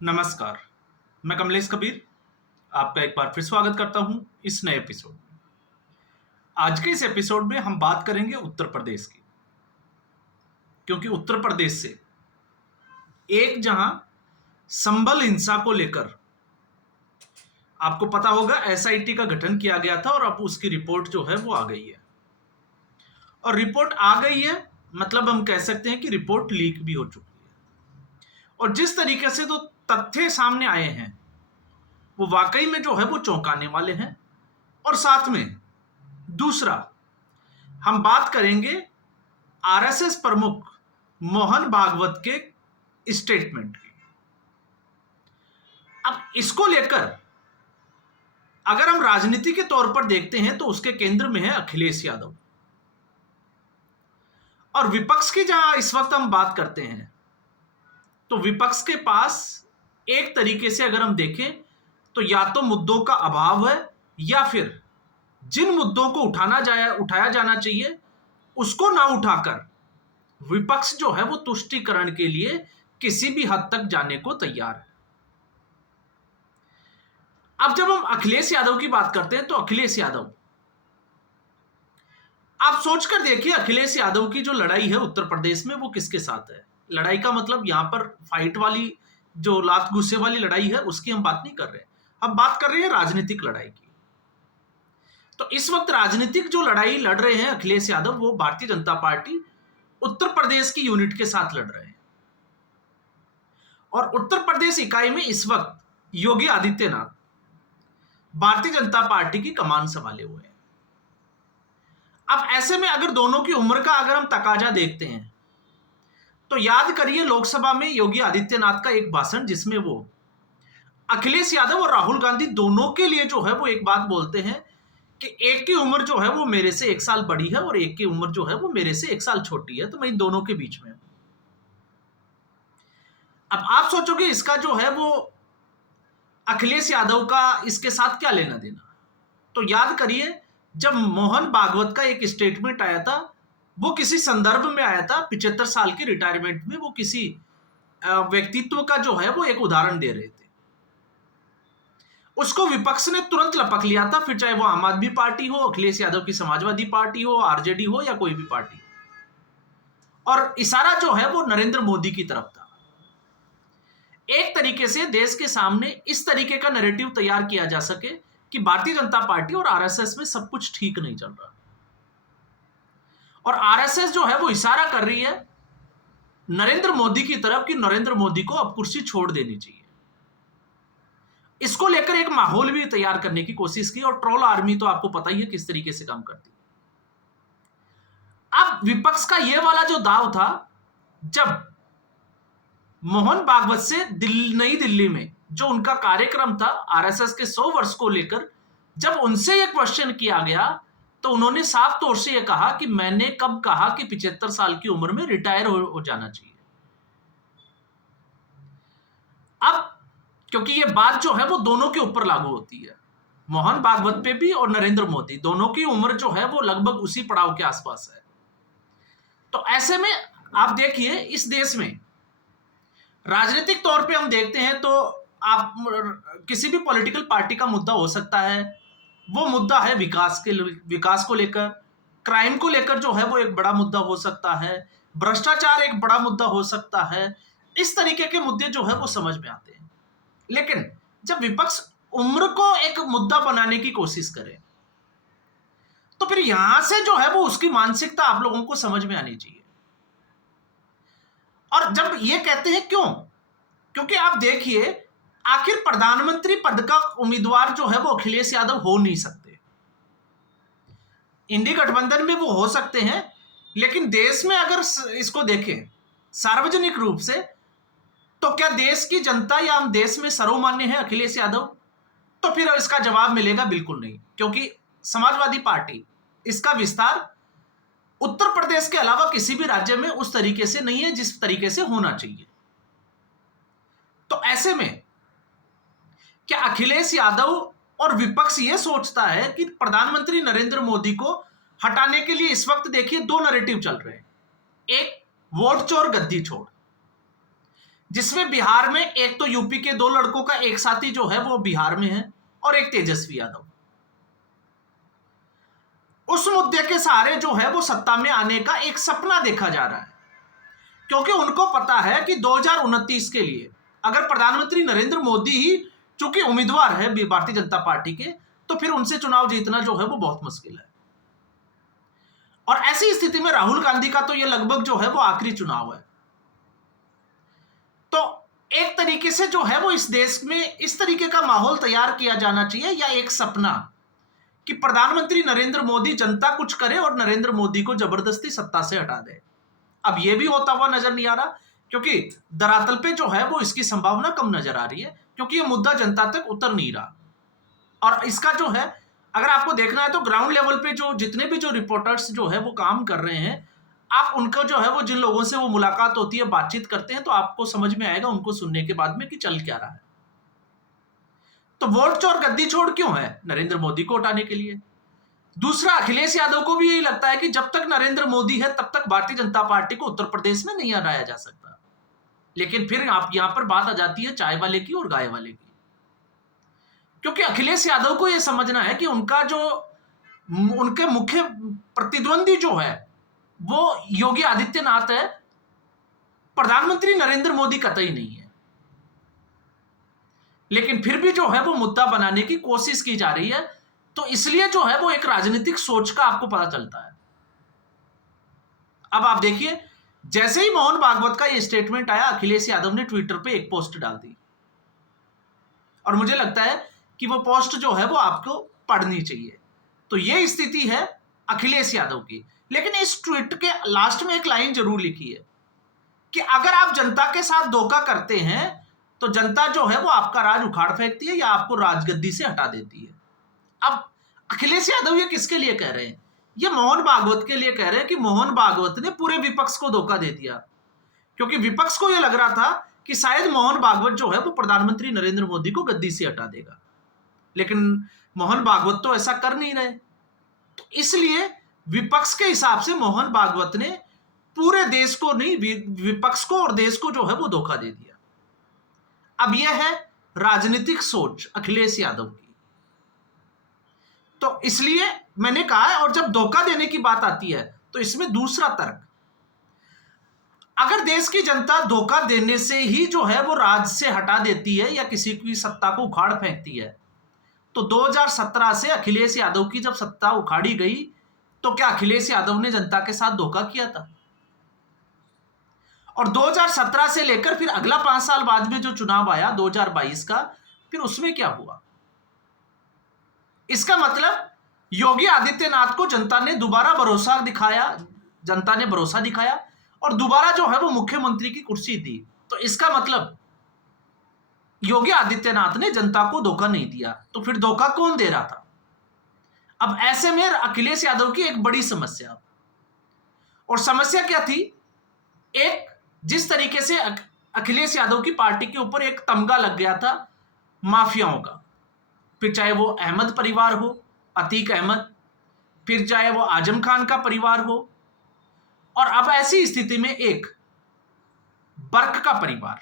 नमस्कार, मैं कमलेश कबीर आपका एक बार फिर स्वागत करता हूं इस नए एपिसोड में। आज के इस एपिसोड में हम बात करेंगे उत्तर प्रदेश की, क्योंकि उत्तर प्रदेश से एक जहां संभल हिंसा को लेकर आपको पता होगा एसआईटी का गठन किया गया था और अब उसकी रिपोर्ट जो है वो आ गई है। और रिपोर्ट आ गई है मतलब हम कह सकते हैं कि रिपोर्ट लीक भी हो चुकी है। और जिस तरीके से तो तथ्य सामने आए हैं वो वाकई में जो है वो चौंकाने वाले हैं। और साथ में दूसरा हम बात करेंगे आरएसएस प्रमुख मोहन भागवत के स्टेटमेंट की। अब इसको लेकर अगर हम राजनीति के तौर पर देखते हैं तो उसके केंद्र में है अखिलेश यादव। और विपक्ष की जहां इस वक्त हम बात करते हैं तो विपक्ष के पास एक तरीके से अगर हम देखें तो या तो मुद्दों का अभाव है या फिर जिन मुद्दों को उठाया जाना चाहिए उसको ना उठाकर विपक्ष जो है वो तुष्टीकरण के लिए किसी भी हद तक जाने को तैयार है। अब जब हम अखिलेश यादव की बात करते हैं तो अखिलेश यादव, आप सोचकर देखिए अखिलेश यादव की जो लड़ाई है उत्तर प्रदेश में वो किसके साथ है। लड़ाई का मतलब यहां पर फाइट वाली जो लात गुस्से वाली लड़ाई है उसकी हम बात नहीं कर रहे हैं, हम बात कर रहे हैं राजनीतिक लड़ाई की। तो इस वक्त राजनीतिक जो लड़ाई लड़ रहे हैं अखिलेश यादव वो भारतीय जनता पार्टी उत्तर प्रदेश की यूनिट के साथ लड़ रहे हैं। और उत्तर प्रदेश इकाई में इस वक्त योगी आदित्यनाथ भारतीय जनता पार्टी की कमान संभाले हुए हैं। अब ऐसे में अगर दोनों की उम्र का अगर हम तकाजा देखते हैं तो याद करिए लोकसभा में योगी आदित्यनाथ का एक भाषण जिसमें वो अखिलेश यादव और राहुल गांधी दोनों के लिए जो है वो एक बात बोलते हैं कि एक की उम्र जो है वो मेरे से 1 साल बड़ी है और एक की उम्र जो है वो मेरे से 1 साल छोटी है, तो मैं इन दोनों के बीच में हूं। अब आप सोचोगे इसका जो है वो अखिलेश यादव का इसके साथ क्या लेना देना। तो याद करिए जब मोहन भागवत का एक स्टेटमेंट आया था वो किसी संदर्भ में आया था 75 साल के रिटायरमेंट में, वो किसी व्यक्तित्व का जो है वो एक उदाहरण दे रहे थे। उसको विपक्ष ने तुरंत लपक लिया था, फिर चाहे वो आम आदमी पार्टी हो, अखिलेश यादव की समाजवादी पार्टी हो, आरजेडी हो या कोई भी पार्टी। और इशारा जो है वो नरेंद्र मोदी की तरफ था। एक तरीके से देश के सामने इस तरीके का नैरेटिव तैयार किया जा सके कि भारतीय जनता पार्टी और आरएसएस में सब कुछ ठीक नहीं चल रहा। और आरएसएस जो है वो इशारा कर रही है नरेंद्र मोदी की तरफ कि नरेंद्र मोदी को अब कुर्सी छोड़ देनी चाहिए। इसको लेकर एक माहौल भी तैयार करने की कोशिश की और ट्रोल आर्मी तो आपको पता ही है किस तरीके से काम करती है। अब विपक्ष का यह वाला जो दाव था, जब मोहन भागवत से नई दिल्ली में जो उनका कार्यक्रम था आरएसएस के 100 वर्ष को लेकर, जब उनसे यह क्वेश्चन किया गया तो उन्होंने साफ तौर से यह कहा कि मैंने कब कहा कि 75 साल की उम्र में रिटायर हो जाना चाहिए। अब क्योंकि यह बात जो है वो दोनों के ऊपर लागू होती है, मोहन भागवत पे भी और नरेंद्र मोदी दोनों की उम्र जो है वो लगभग उसी पड़ाव के आसपास है। तो ऐसे में आप देखिए इस देश में राजनीतिक तौर पे हम देखते हैं तो आप किसी भी पॉलिटिकल पार्टी का मुद्दा हो सकता है, वो मुद्दा है विकास को लेकर, क्राइम को लेकर जो है वो एक बड़ा मुद्दा हो सकता है, भ्रष्टाचार एक बड़ा मुद्दा हो सकता है। इस तरीके के मुद्दे जो है वो समझ में आते हैं। लेकिन जब विपक्ष उम्र को एक मुद्दा बनाने की कोशिश करे तो फिर यहां से जो है वो उसकी मानसिकता आप लोगों को समझ में आनी चाहिए। और जब ये कहते हैं क्यों, क्योंकि आप देखिए आखिर प्रधानमंत्री पद का उम्मीदवार जो है वो अखिलेश यादव हो नहीं सकते। इंडी गठबंधन में वो हो सकते हैं, लेकिन देश में अगर इसको देखें सार्वजनिक रूप से तो क्या देश की जनता या हम देश में सर्वमान्य है अखिलेश यादव? तो फिर इसका जवाब मिलेगा बिल्कुल नहीं, क्योंकि समाजवादी पार्टी इसका विस्तार उत्तर प्रदेश के अलावा किसी भी राज्य में उस तरीके से नहीं है जिस तरीके से होना चाहिए। तो ऐसे में क्या अखिलेश यादव और विपक्ष यह सोचता है कि प्रधानमंत्री नरेंद्र मोदी को हटाने के लिए इस वक्त देखिए दो नैरेटिव चल रहे हैं। एक वोट चोर गद्दी छोड़, जिसमें बिहार में एक तो यूपी के 2 लड़कों का एक साथी जो है वो बिहार में है और एक तेजस्वी यादव। उस मुद्दे के सहारे जो है वो सत्ता में आने का एक सपना देखा जा रहा है, क्योंकि उनको पता है कि 2029 के लिए अगर प्रधानमंत्री नरेंद्र मोदी ही चूंकि उम्मीदवार है भारतीय जनता पार्टी के, तो फिर उनसे चुनाव जीतना जो है वो बहुत मुश्किल है। और ऐसी स्थिति में राहुल गांधी का तो ये लगभग जो है वो आखिरी चुनाव है। तो एक तरीके से जो है वो इस देश में इस तरीके का माहौल तैयार किया जाना चाहिए, या एक सपना कि प्रधानमंत्री नरेंद्र मोदी जनता कुछ करे और नरेंद्र मोदी को जबरदस्ती सत्ता से हटा दे। अब यह भी होता हुआ नजर नहीं आ रहा, क्योंकि धरातल पे जो है वो इसकी संभावना कम नजर आ रही है, क्योंकि यह मुद्दा जनता तक उतर नहीं रहा। और इसका जो है, अगर आपको देखना है तो ग्राउंड लेवल पे जो जितने भी जो रिपोर्टर्स जो है वो काम कर रहे हैं, आप उनका जो है वो जिन लोगों से वो मुलाकात होती है, बातचीत करते हैं, तो आपको समझ में आएगा उनको सुनने के बाद में कि चल क्या रहा है। तो वोट चोर गद्दी छोड़ क्यों है? नरेंद्र मोदी को हटाने के लिए। दूसरा, अखिलेश यादव को भी यही लगता है कि जब तक नरेंद्र मोदी है तब तक भारतीय जनता पार्टी को उत्तर प्रदेश में नहीं हराया जा सकता। लेकिन फिर आप यहां पर बात आ जाती है चाय वाले की और गाय वाले की, क्योंकि अखिलेश यादव को यह समझना है कि उनके मुख्य प्रतिद्वंदी जो है वो योगी आदित्यनाथ है, प्रधानमंत्री नरेंद्र मोदी कतई नहीं है। लेकिन फिर भी जो है वो मुद्दा बनाने की कोशिश की जा रही है, तो इसलिए जो है वो एक राजनीतिक सोच का आपको पता चलता है। अब आप देखिए, जैसे ही मोहन भागवत का ये स्टेटमेंट आया, अखिलेश यादव ने ट्विटर पे एक पोस्ट डाल दी, और मुझे लगता है कि वो पोस्ट जो है वो आपको पढ़नी चाहिए। तो ये स्थिति है अखिलेश यादव की। लेकिन इस ट्वीट के लास्ट में एक लाइन जरूर लिखी है कि अगर आप जनता के साथ धोखा करते हैं तो जनता जो है वो आपका राज उखाड़ फेंकती है या आपको राजगद्दी से हटा देती है। अब अखिलेश यादव ये किसके लिए कह रहे हैं? ये मोहन भागवत के लिए कह रहे हैं कि मोहन भागवत ने पूरे विपक्ष को धोखा दे दिया, क्योंकि विपक्ष को यह लग रहा था कि शायद मोहन भागवत जो है वो प्रधानमंत्री नरेंद्र मोदी को गद्दी से हटा देगा। लेकिन मोहन भागवत तो ऐसा कर नहीं रहे, तो इसलिए विपक्ष के हिसाब से मोहन भागवत ने पूरे देश को नहीं, विपक्ष को और देश को जो है वो धोखा दे दिया। अब यह है राजनीतिक सोच अखिलेश यादव की। तो इसलिए मैंने कहा है, और जब धोखा देने की बात आती है तो इसमें दूसरा तर्क, अगर देश की जनता धोखा देने से ही जो है वो राज से हटा देती है या किसी की सत्ता को उखाड़ फेंकती है, तो 2017 से अखिलेश यादव की जब सत्ता उखाड़ी गई, तो क्या अखिलेश यादव ने जनता के साथ धोखा किया था? और 2017 से लेकर फिर अगला 5 साल बाद में जो चुनाव आया 2022 का, फिर उसमें क्या हुआ? इसका मतलब योगी आदित्यनाथ को जनता ने दोबारा भरोसा दिखाया, जनता ने भरोसा दिखाया और दोबारा जो है वो मुख्यमंत्री की कुर्सी दी। तो इसका मतलब योगी आदित्यनाथ ने जनता को धोखा नहीं दिया, तो फिर धोखा कौन दे रहा था? अब ऐसे में अखिलेश यादव की एक बड़ी समस्या, और समस्या क्या थी? एक, जिस तरीके से अखिलेश यादव की पार्टी के ऊपर एक तमगा लग गया था माफियाओं का, फिर चाहे वो अहमद परिवार हो, अतीक अहमद, फिर चाहे वो आजम खान का परिवार हो, और अब ऐसी स्थिति में एक बर्क का परिवार।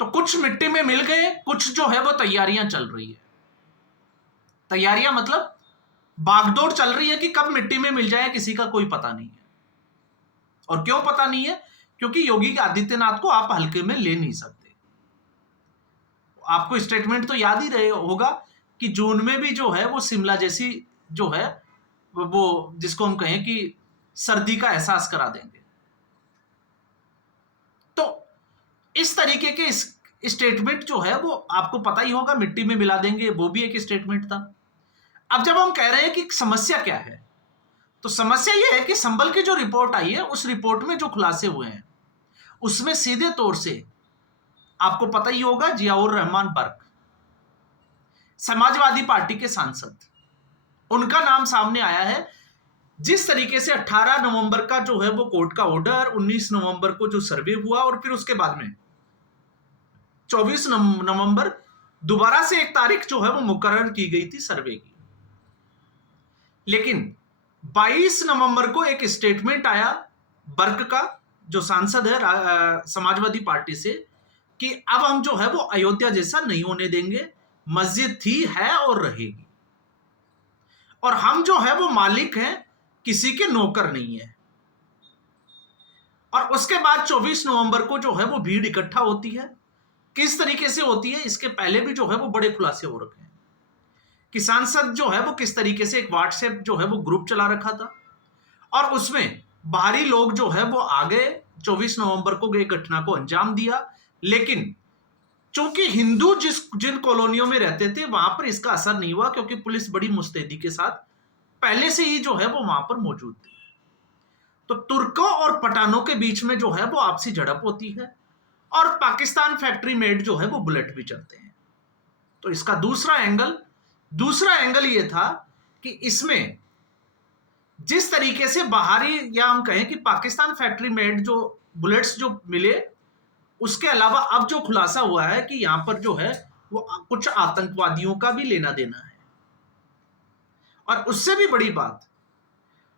तो कुछ मिट्टी में मिल गए, कुछ जो है वो तैयारियां चल रही है। तैयारियां मतलब भागदौड़ चल रही है कि कब मिट्टी में मिल जाए किसी का कोई पता नहीं है। और क्यों पता नहीं है? क्योंकि योगी आदित्यनाथ को आप हल्के में ले नहीं सकते। आपको स्टेटमेंट तो याद ही रहे होगा कि जून में भी जो है वो शिमला जैसी जो है वो जिसको हम कहें कि सर्दी का एहसास करा देंगे। तो इस तरीके के स्टेटमेंट जो है वो आपको पता ही होगा, मिट्टी में मिला देंगे, वो भी एक स्टेटमेंट था। अब जब हम कह रहे हैं कि समस्या क्या है, तो समस्या यह है कि संभल की जो रिपोर्ट आई है उस रिपोर्ट में जो खुलासे हुए हैं उसमें सीधे तौर से आपको पता ही होगा, जियाउर रहमान बर्क, समाजवादी पार्टी के सांसद, उनका नाम सामने आया है। जिस तरीके से 18 नवंबर का जो है वो कोर्ट का ऑर्डर, 19 नवंबर को जो सर्वे हुआ, और फिर उसके बाद में 24 नवंबर दोबारा से एक तारीख जो है वो मुकर्रर की गई थी सर्वे की। लेकिन 22 नवंबर को एक स्टेटमेंट आया बर्क का, जो सांसद है समाजवादी पार्टी से कि अब हम जो है वो अयोध्या जैसा नहीं होने देंगे, मस्जिद थी, है और रहेगी, और हम जो है वो मालिक हैं, किसी के नौकर नहीं है। और उसके बाद 24 नवंबर को जो है वो भीड़ इकट्ठा होती है। किस तरीके से होती है, इसके पहले भी जो है वो बड़े खुलासे हो रखे हैं कि सांसद जो है वो किस तरीके से एक व्हाट्सएप जो है वो ग्रुप चला रखा था, और उसमें बाहरी लोग जो है वो आ गए, 24 नवंबर को गए घटना को अंजाम दिया। लेकिन चूंकि हिंदू जिन कॉलोनियों में रहते थे वहां पर इसका असर नहीं हुआ, क्योंकि पुलिस बड़ी मुस्तैदी के साथ पहले से ही जो है वो वहां पर मौजूद थी। तो तुर्कों और पठानों के बीच में जो है वो आपसी झड़प होती है, और पाकिस्तान फैक्ट्री मेड जो है वो बुलेट भी चलते हैं। तो इसका दूसरा एंगल ये था कि इसमें जिस तरीके से बाहरी, या हम कहें कि पाकिस्तान फैक्ट्री मेड जो बुलेट्स जो मिले, उसके अलावा अब जो खुलासा हुआ है कि यहां पर जो है वो कुछ आतंकवादियों का भी लेना देना है। और उससे भी बड़ी बात,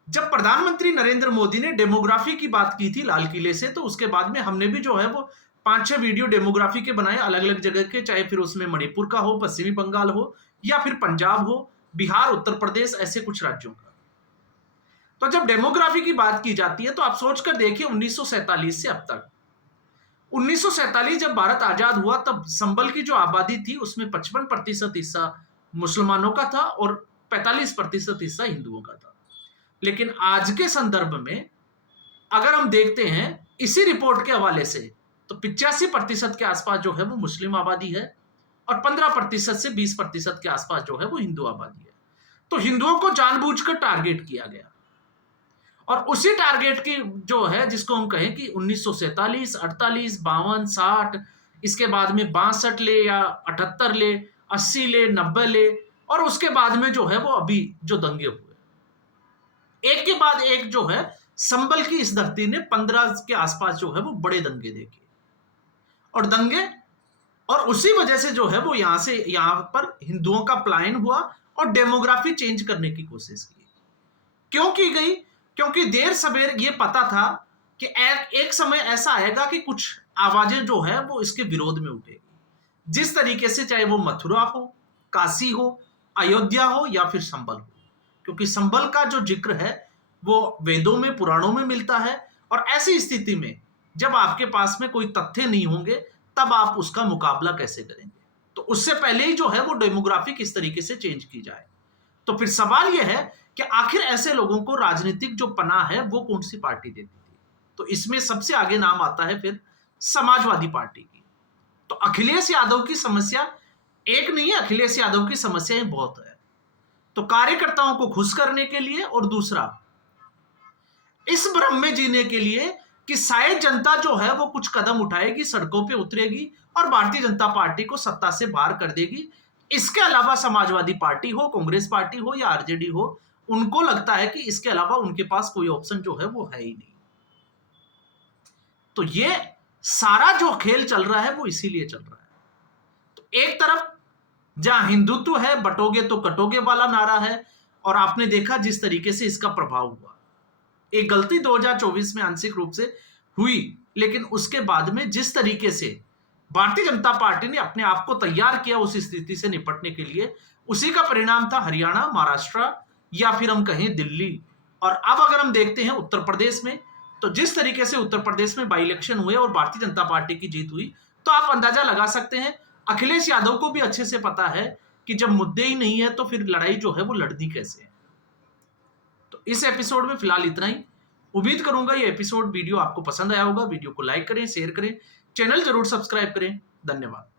जब प्रधानमंत्री नरेंद्र मोदी ने डेमोग्राफी की बात की थी लाल किले से, तो उसके बाद में हमने भी जो है वो 5-6 वीडियो डेमोग्राफी के बनाए अलग अलग जगह के, चाहे फिर उसमें मणिपुर का हो, पश्चिमी बंगाल हो, या फिर पंजाब हो, बिहार, उत्तर प्रदेश, ऐसे कुछ राज्यों का। तो जब डेमोग्राफी की बात की जाती है तो आप सोचकर देखिए 1947 से अब तक, 1947 जब भारत आजाद हुआ तब संबल की जो आबादी थी उसमें 55% हिस्सा मुसलमानों का था और 45% हिस्सा हिंदुओं का था। लेकिन आज के संदर्भ में अगर हम देखते हैं इसी रिपोर्ट के हवाले से, तो 85% के आसपास जो है वो मुस्लिम आबादी है, और 15% से 20% के आसपास जो है वो हिंदू आबादी है। तो हिंदुओं को जानबूझकर टारगेट किया गया, और उसी टारगेट की जो है, जिसको हम कहें कि 1947, 48, 52, 60, इसके बाद में 62 ले या 78 ले, 80 ले, 90 ले, और उसके बाद में जो है वो अभी जो दंगे हुए, एक के बाद एक जो है संबल की इस धरती ने 15 के आसपास जो है वो बड़े दंगे देखे, और उसी वजह से जो है वो यहां पर हिंदुओं का पलायन हुआ और डेमोग्राफी चेंज करने की कोशिश की। क्यों की गई? क्योंकि देर सवेर ये पता था कि एक समय ऐसा आएगा कि कुछ आवाजें जो है वो इसके विरोध में उठेगी, जिस तरीके से चाहे वो मथुरा हो, काशी हो, अयोध्या हो, या फिर संबल हो, क्योंकि संबल का जो जिक्र है वो वेदों में, पुराणों में मिलता है। और ऐसी स्थिति में जब आपके पास में कोई तथ्य नहीं होंगे तब आप उसका मुकाबला कैसे करेंगे? तो उससे पहले ही जो है वो डेमोग्राफी किस तरीके से चेंज की जाए। तो फिर सवाल यह है कि आखिर ऐसे लोगों को राजनीतिक जो पनाह है वो कौन सी पार्टी देती थी? तो इसमें सबसे आगे नाम आता है फिर समाजवादी पार्टी की। तो अखिलेश यादव की समस्या एक नहीं है, अखिलेश यादव की समस्याएं बहुत है। तो कार्यकर्ताओं को खुश करने के लिए, और दूसरा इस भ्रम में जीने के लिए कि शायद जनता जो है वो कुछ कदम उठाएगी, सड़कों पे उतरेगी और भारतीय जनता पार्टी को सत्ता से बाहर कर देगी। इसके अलावा समाजवादी पार्टी हो, कांग्रेस पार्टी हो या आरजेडी हो, उनको लगता है कि इसके अलावा उनके पास कोई ऑप्शन जो है वो है ही नहीं। तो ये सारा जो खेल चल रहा है वो इसीलिए चल रहा है। तो एक तरफ जहां हिंदुत्व है, बटोगे तो कटोगे वाला नारा है, और आपने देखा जिस तरीके से इसका प्रभाव हुआ। एक गलती 2024 में आंशिक रूप से हुई, लेकिन उसके बाद में जिस तरीके से भारतीय जनता पार्टी ने अपने आप को तैयार किया उस स्थिति से निपटने के लिए, उसी का परिणाम था हरियाणा, महाराष्ट्र, या फिर हम कहें दिल्ली। और अब अगर हम देखते हैं उत्तर प्रदेश में, तो जिस तरीके से उत्तर प्रदेश में बाई इलेक्शन हुए और भारतीय जनता पार्टी की जीत हुई, तो आप अंदाजा लगा सकते हैं अखिलेश यादव को भी अच्छे से पता है कि जब मुद्दे ही नहीं है तो फिर लड़ाई जो है वो लड़नी कैसे है। तो इस एपिसोड में फिलहाल इतना ही। उम्मीद करूंगा ये एपिसोड वीडियो आपको पसंद आया होगा। वीडियो को लाइक करें, शेयर करें, चैनल जरूर सब्सक्राइब करें। धन्यवाद।